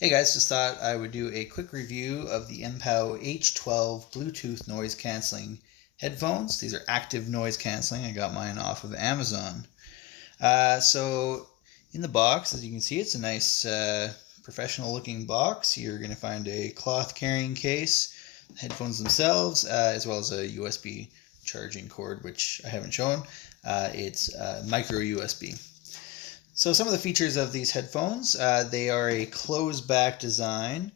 Hey guys, just thought I would do a quick review of the Mpow H12 Bluetooth noise canceling headphones. These are active noise canceling. I got mine off of Amazon. So in the box, as you can see, it's a nice professional looking box. You're going to find a cloth carrying case, headphones themselves, as well as a USB charging cord, which I haven't shown. It's micro USB. So some of the features of these headphones, they are a closed back design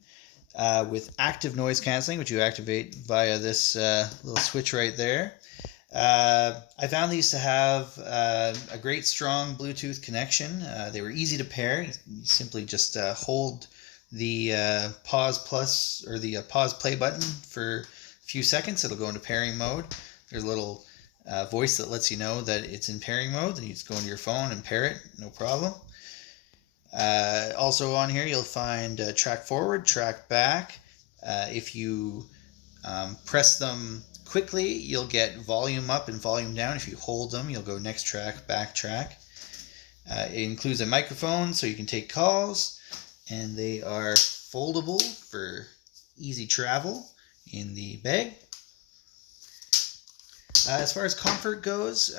with active noise canceling, which you activate via this little switch right there. I found these to have a great strong Bluetooth connection. They were easy to pair. You simply just hold the pause plus or the pause play button for a few seconds. It'll go into pairing mode. There's a little voice that lets you know that it's in pairing mode. Then you just go into your phone and pair it, no problem. Also on here you'll find track forward, track back. If you press them quickly, you'll get volume up and volume down. If you hold them, you'll go next track, back track. It includes a microphone so you can take calls, and they are foldable for easy travel in the bag. As far as comfort goes,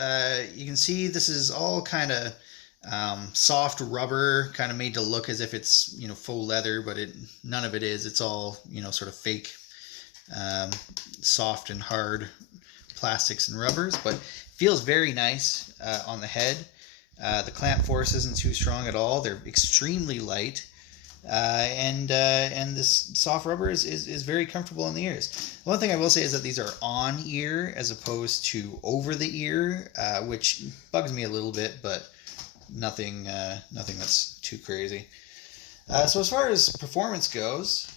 you can see this is all kind of soft rubber, kind of made to look as if it's faux leather, but none of it is. It's all sort of fake, soft and hard plastics and rubbers, but feels very nice on the head. The clamp force isn't too strong at all. They're extremely light. And this soft rubber is very comfortable in the ears. One thing I will say is that these are on ear as opposed to over the ear, which bugs me a little bit, but nothing that's too crazy. So as far as performance goes,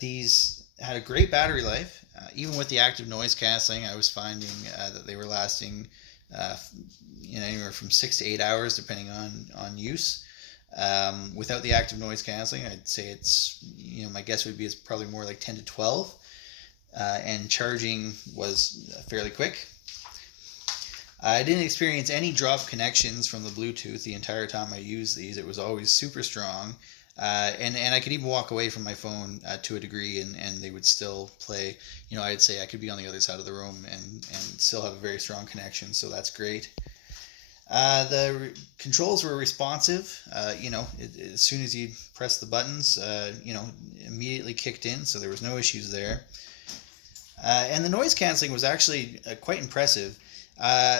these had a great battery life. Even with the active noise canceling, I was finding that they were lasting anywhere from 6 to 8 hours depending on use. Without the active noise canceling, I'd say it's, my guess would be it's probably more like 10 to 12. And charging was fairly quick. I didn't experience any drop connections from the Bluetooth the entire time I used these. It was always super strong. And I could even walk away from my phone to a degree and they would still play. I'd say I could be on the other side of the room and still have a very strong connection, so that's great. The controls were responsive. As soon as you press the buttons, immediately kicked in, so there was no issues there. And the noise canceling was actually quite impressive.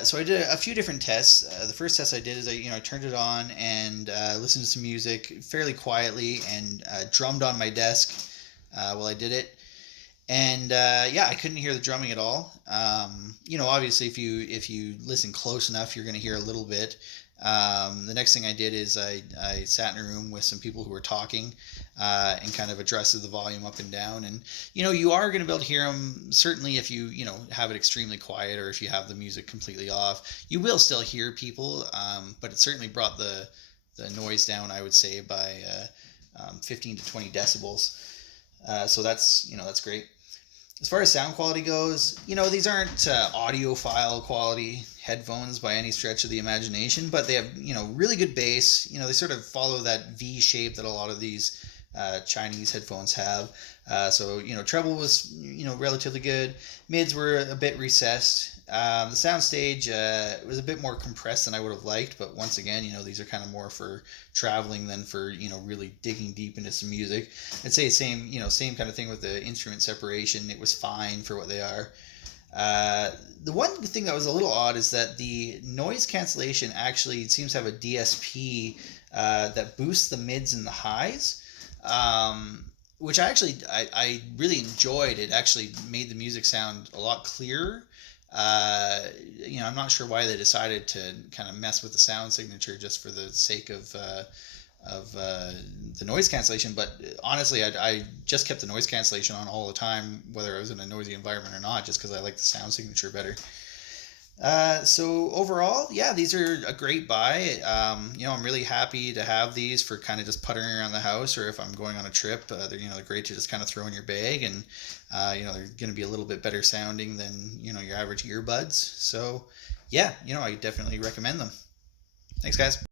So I did a few different tests. The first test I did is I turned it on and listened to some music fairly quietly and drummed on my desk while I did it. And I couldn't hear the drumming at all. Obviously, if you listen close enough, you're going to hear a little bit. The next thing I did is I sat in a room with some people who were talking and kind of adjusted the volume up and down. And you are going to be able to hear them. Certainly, if you have it extremely quiet or if you have the music completely off, you will still hear people. But it certainly brought the noise down, I would say, by 15 to 20 decibels. So that's great. As far as sound quality goes, these aren't audiophile quality headphones by any stretch of the imagination, but they have, really good bass. They sort of follow that V shape that a lot of these Chinese headphones have. So treble was, relatively good. Mids were a bit recessed. The soundstage was a bit more compressed than I would have liked, but once again, these are kind of more for traveling than for, really digging deep into some music. I'd say same kind of thing with the instrument separation. It was fine for what they are. The one thing that was a little odd is that the noise cancellation actually seems to have a DSP that boosts the mids and the highs. Which I really enjoyed. It actually made the music sound a lot clearer. I'm not sure why they decided to kind of mess with the sound signature just for the sake of the noise cancellation. But honestly, I just kept the noise cancellation on all the time, whether I was in a noisy environment or not, just because I like the sound signature better. So overall, these are a great buy. I'm really happy to have these for kind of just puttering around the house, or if I'm going on a trip. They're great to just kind of throw in your bag, and they're going to be a little bit better sounding than your average earbuds. So I definitely recommend them. Thanks, guys.